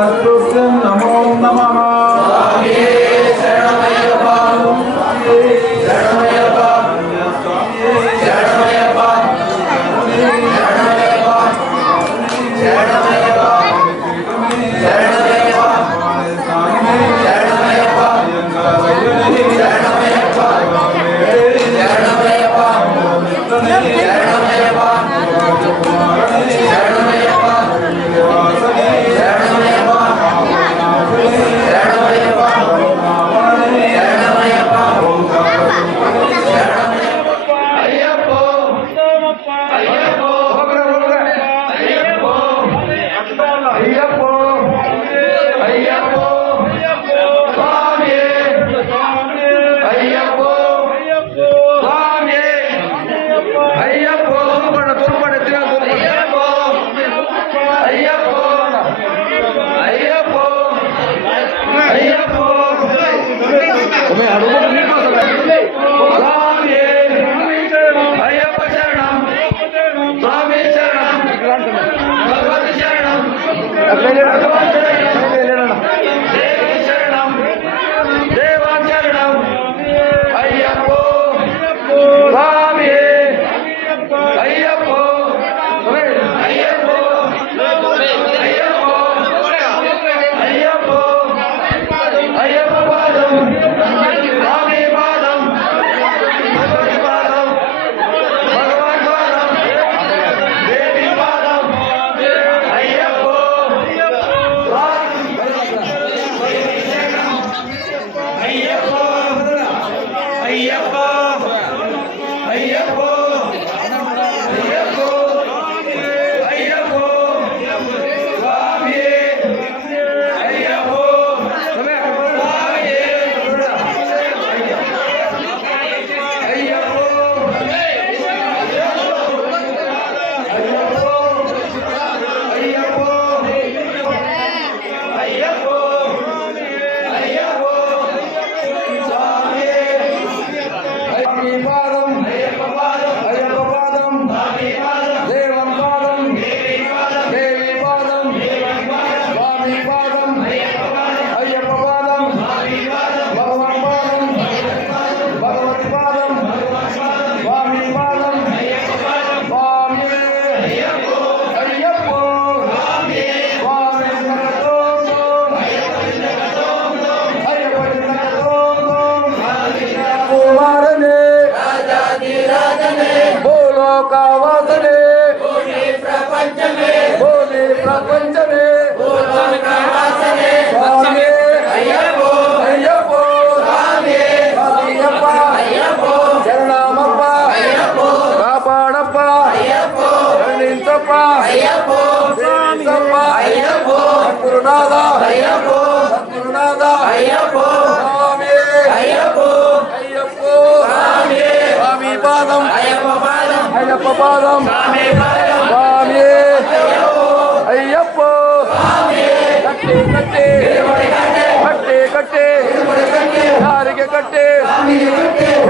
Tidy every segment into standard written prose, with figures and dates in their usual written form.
नमस्तुभ्यं नमो नमः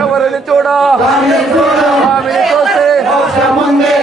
ఎవరిని చూడా స్వామిని చూస్తే మోక్షం ముందే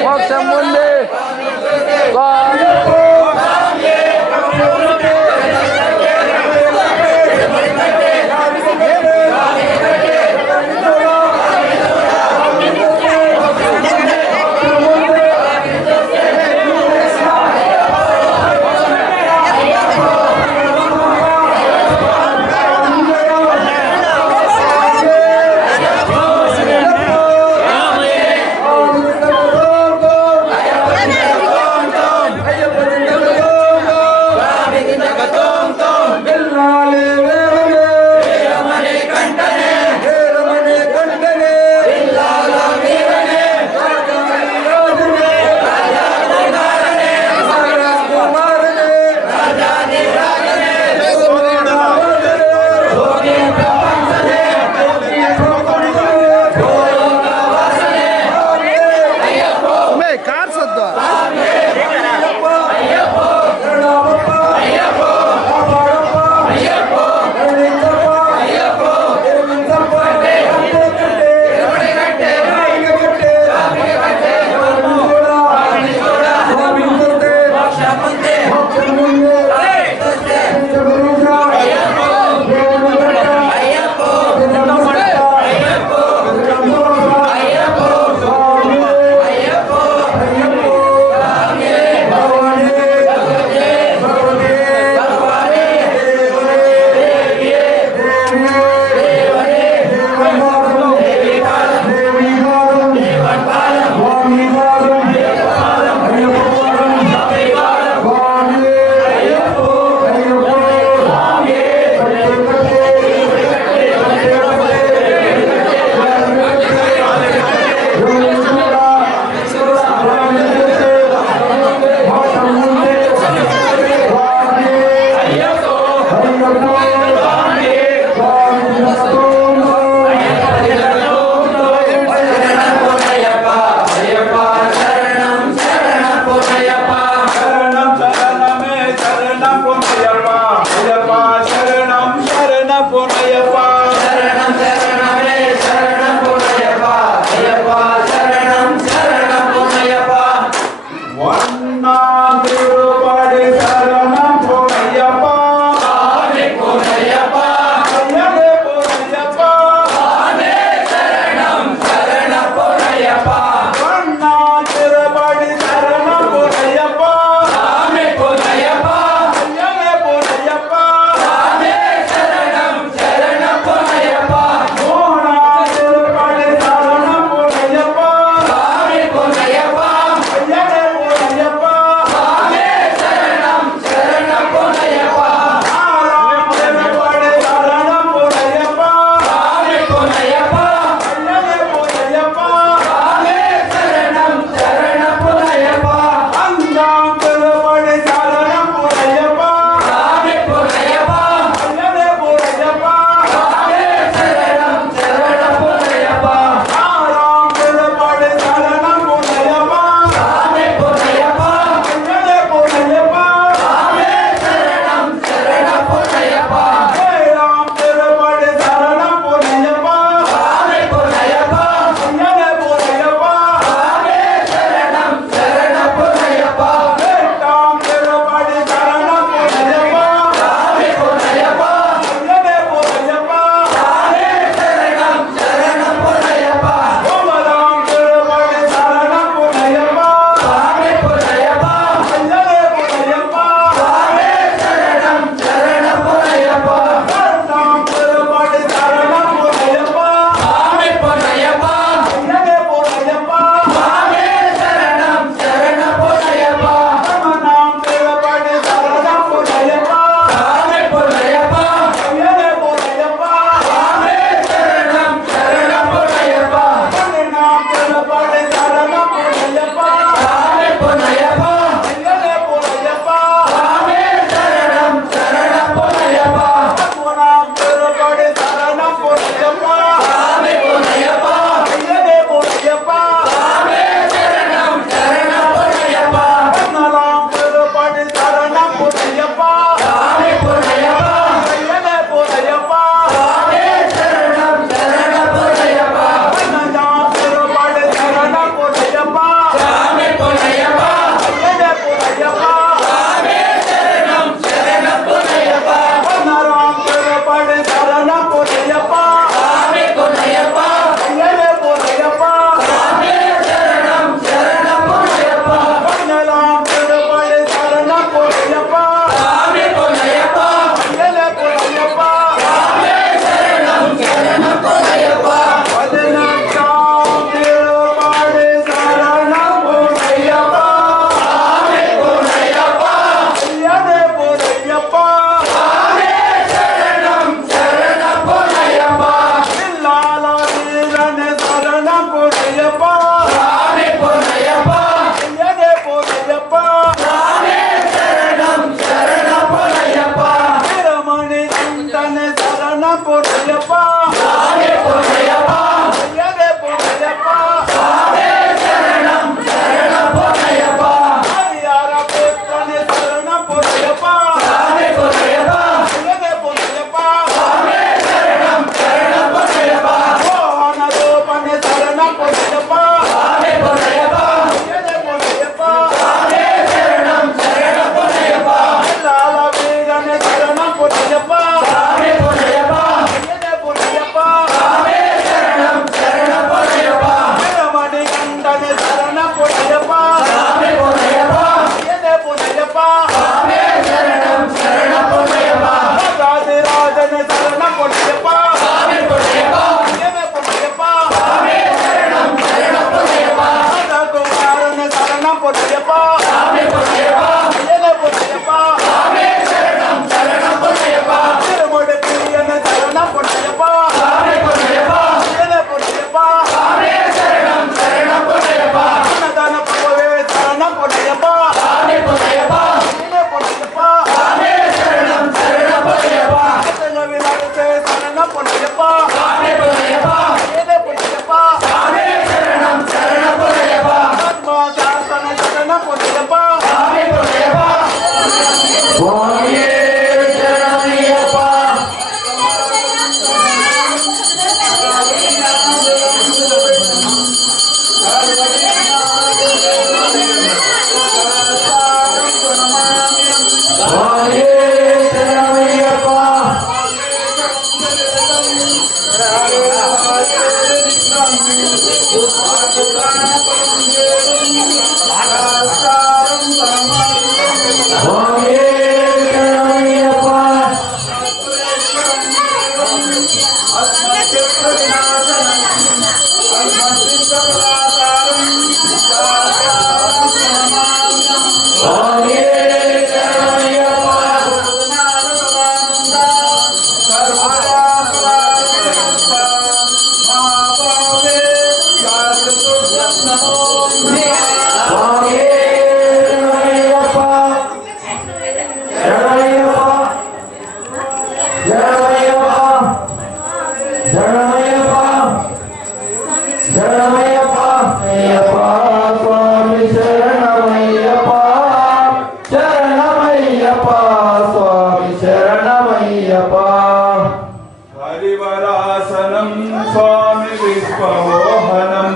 హరివరాసనం స్వామి విశ్వమోహనం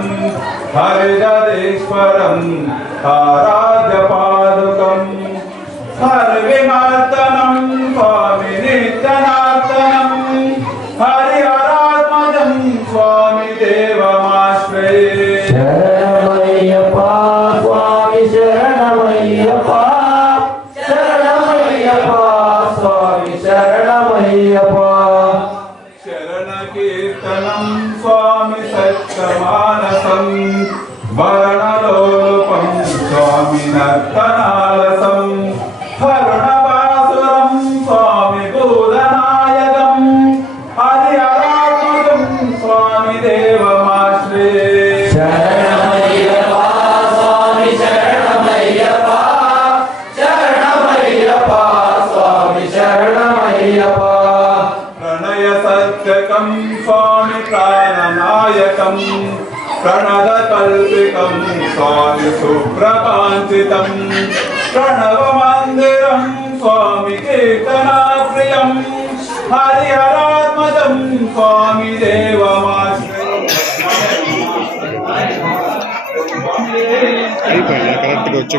హరిజదేశ్వరం ఆరాధ్య పాదుకం హరివిమర్దనం స్వామి నిత్యనార్దనం హరిహరాత్మజం స్వామి దేవమాశ్రయే. శరణమయ్యప్ప స్వామి శరణమయ్యప్ప శరణమయ్యప్ప స్వామి శరణమయ్యప్ప. శరణ కీర్తనం స్వామి సత్యమానసం వరణలోలుపం స్వామి నర్తనాలసం హరుణవాసురం స్వామి భూతనాయకం హరిహరాత్మజం స్వామి దేవమాశ్రయే. శరణమయ్యప్ప స్వామి శరణమయ్యప్ప శరణమయ్యప్ప స్వామి శరణమయ్యప్ప. ప్రణయ సత్యకం స్వామి ప్రాణనాయకం ప్రణద కల్పికం స్వామి సుప్రకాంచితం ప్రణవ మందిరం స్వామి కీర్తనాప్రియం హరిహరాత్మజం స్వామి దేవమాశ్రయం. కరెక్ట్గా వచ్చే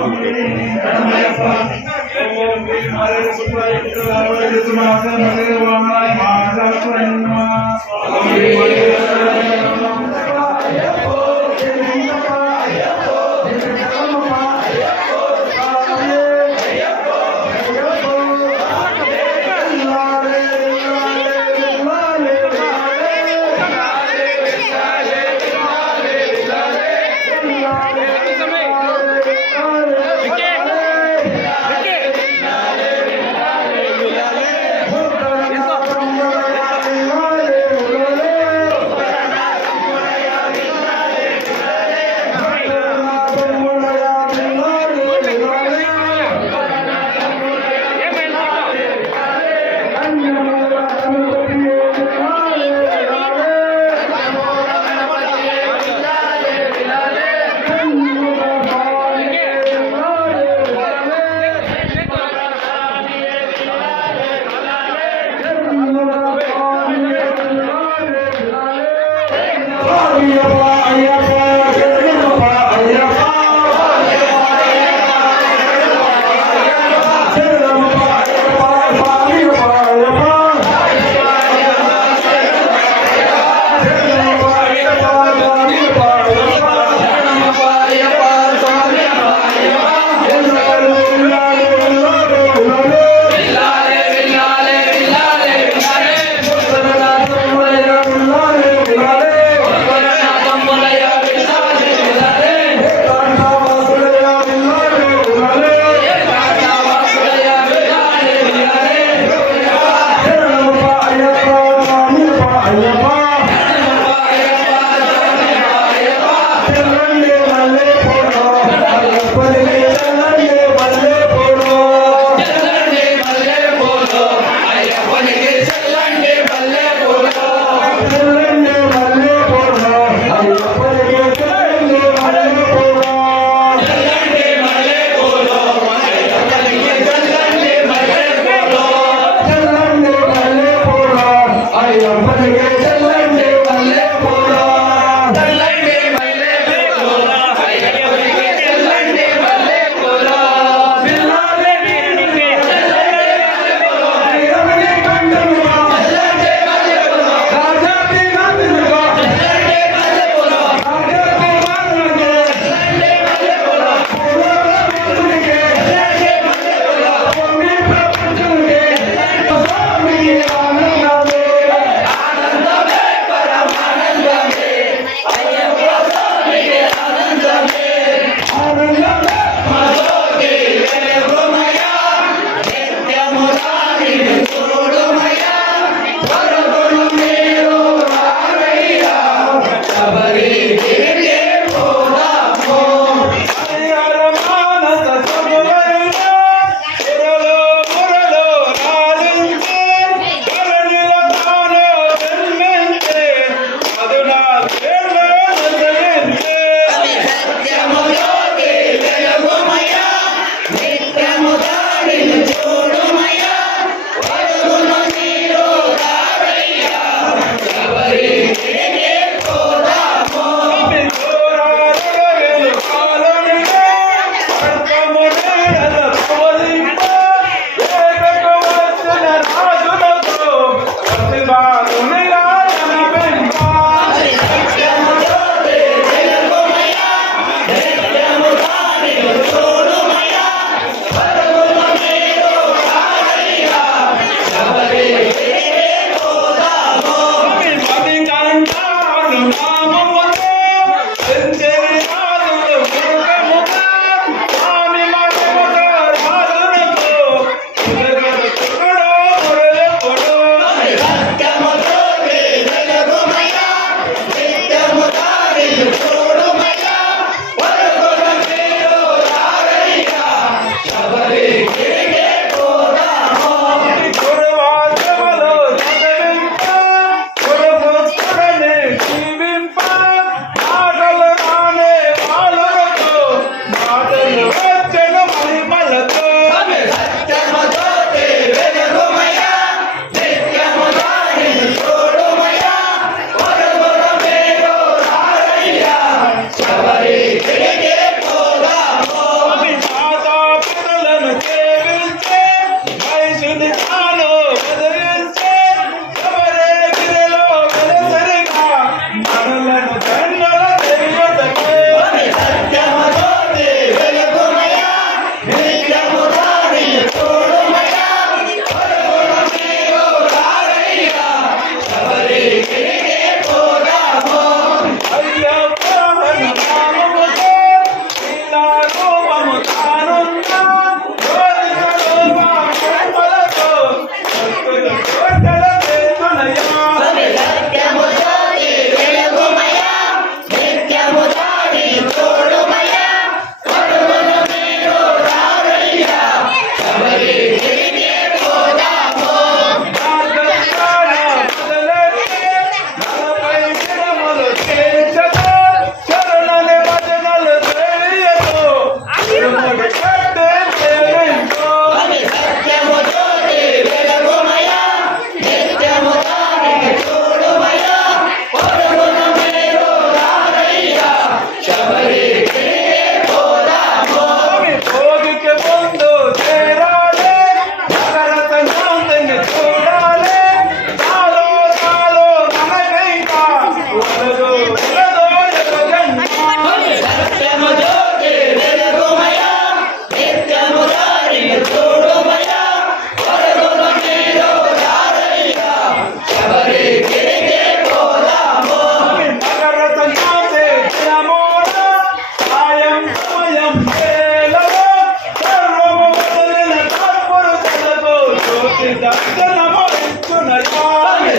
దర్శనము ఇచ్చునయా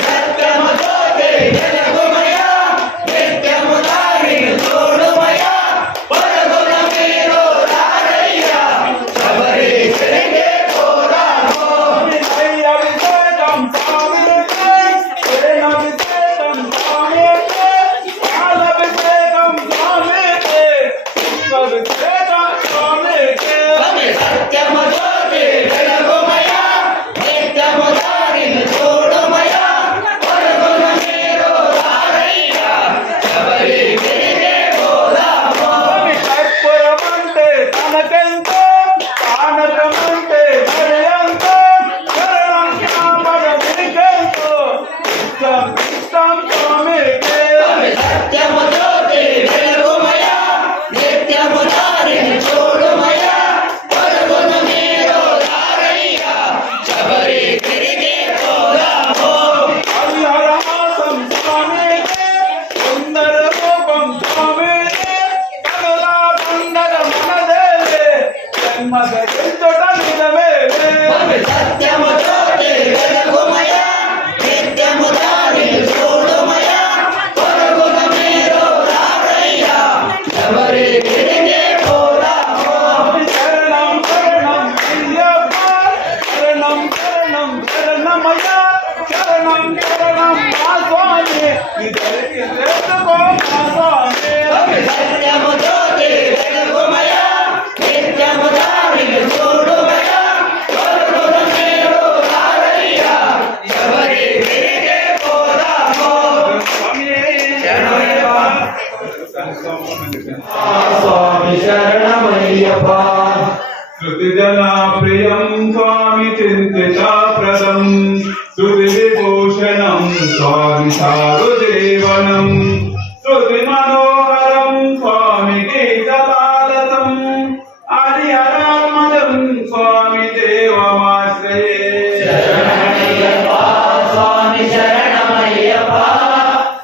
సత్యము జ్యోతి వెలుగుమయా నిత్యము దారిని చూడుమయా పరుగున మీరు రారయ్యా శబరి తిరిగే పోరాము అభిషేకం స్వామికే అభిషేకం స్వామికే పాలాభిషేకం స్వామికే అభిషేకం స్వామికే సత్యము జ్యోతి వెలుగుమయా నిత్యము దారిని చూడుమయా పరుగున మీరు రారయ్యా శబరి తిరిగే పోరాము కర్పూరమంటే తనకెంతో పానకమంటే పర్యంతో శరణం శ్యామల వినికెంతో ఇష్టం ఇష్టం స్వామికే సత్యము జ్యోతి వెలుగుమయా నిత్యము దారిని చూడుమయా పరుగున మీరు రారయ్యా శబరి తిరిగే పోరాము హరిహరహాసం స్వామికే సుందర రూపం స్వామికే కమలా బందర మనదేలే జన్మద ఎంతట నిలవేలే సత్యము జ్యోతి వెలుగుమయా నిత్యము దారిని చూడుమయా పరుగున మీరు రారయ్యా శబరి తిరిగే పోరాము శరణం శరణం అయ్యప్ప శరణం శరణం శరణమయ్య శరణం శరణం మా స్వామి ఇద్దరికి చేసుకో మా స్వామి సత్యము జ్యోతి వెలుగుమయా నిత్యము దారిని చూడుమయా పరుగున మీరు రారయ్యా శబరి తిరిగే పోరాము స్వామి శరణమయ్యప్ప శృతి జనా ప్రియం స్వామి చింతితాప్రదం శృతి విభూషణం స్వామి సారుదేవనం శృతి మనోహరం స్వామి గీతలాలసం హరిహరాత్మజం స్వామి దేవమాశ్రయే శరణమయ్యప్ప స్వామి శరణమయ్యప్ప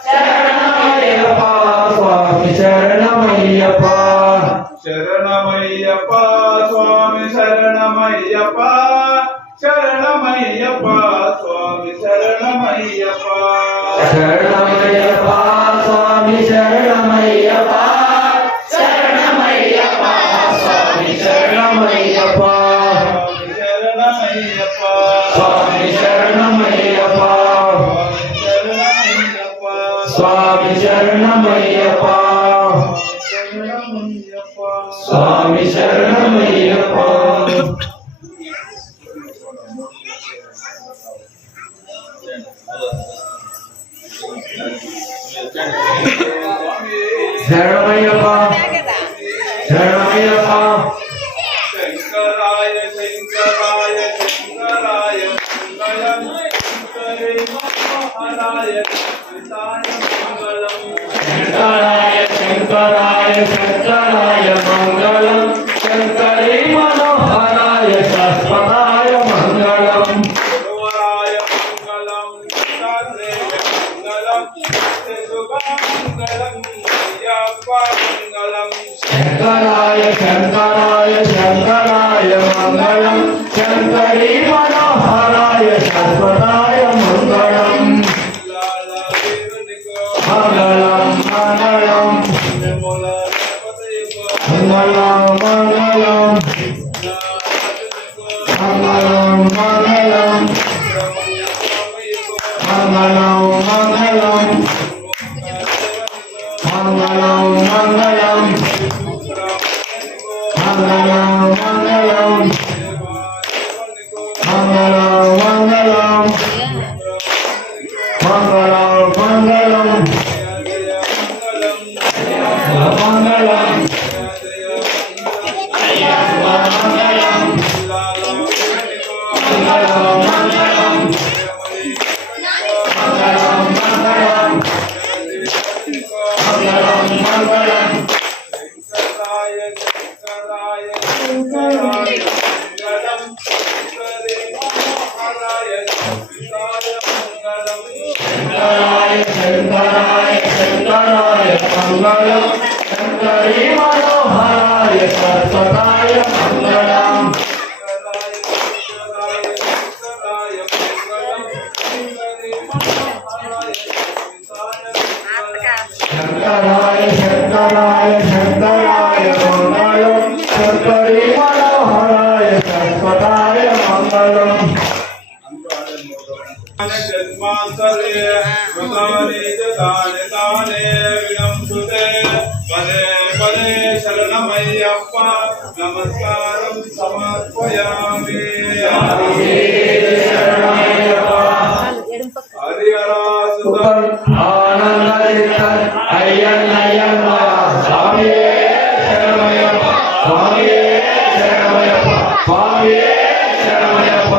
శరణమయ్యప్ప స్వామి శరణమయ్యప్ప శరణమయ్యప్ప స్వామి శరణమయ్యప్ప శరణమయ్యప్ప స్వామి శరణమయ్యప్ప శరణమయ్యప్ప స్వామి శరణమయ్యప్ప శరణమయ్యప్ప స్వామి శరణమయ్యప్ప స్వామి శరణమయ్యప్ప స్వామి శరణమయ్యప్ప స్వామి శరణమయ్యప్ప శరణమయ్యప్ప శరణమయ్యప్ప శంకరాయ శంకరాయ శంకరాయ మంగళం శంకరే మనోహరాయ కృష్ణాయ మంగళం శంకరాయ శంకరాయ శంకరాయ మంగళం శంకరే మనోహరాయ శాశ్వతాయ మంగళం గురువరాయ మంగళం శాస్త్రేయ మంగళం శుభమంగళం అయ్యప్ప మంగళం శంకరాయ శంకరాయ శంకరాయ మంగళం శంకరీ మనోహరాయ శాశ్వతాయ మంగళం లాల దేవునికో మంగళం మంగళం నిర్మల దేవతయుకో మంగళం మంగళం మంగళం మంగళం మంగళం మంగళం మంగళం మంగళం మంగళం మంగళం మంగళం మంగళం మంగళం మంగళం మంగళం అయ్యప్ప మంగళం మంగళం మంగళం మంగళం మంగళం మంగళం మంగళం శంకరాయ శంకరాయ శంకరాయ మంగళం శంకరే మనోహరాయ కృష్ణాయ మంగళం శంకరాయ శంకరాయ శంకరాయ మంగళం శంకరీ మనోహరాయ శాశ్వతాయ మంగళం శంకరాయ శంకరాయ శంకరాయ జన్మాంతరే కృతాని చ తాని తానే వినంసుతే పదే పదే శరణమయ్యప్ప నమస్కారం సమర్పయామి హరిహరాసుత ఆనందరితర్ అయ్యన్నయ్యన్న స్వామియే శరణమయ్యప్ప స్వామియే శరణమయ్యప్ప స్వామియే శరణమయ్యప్ప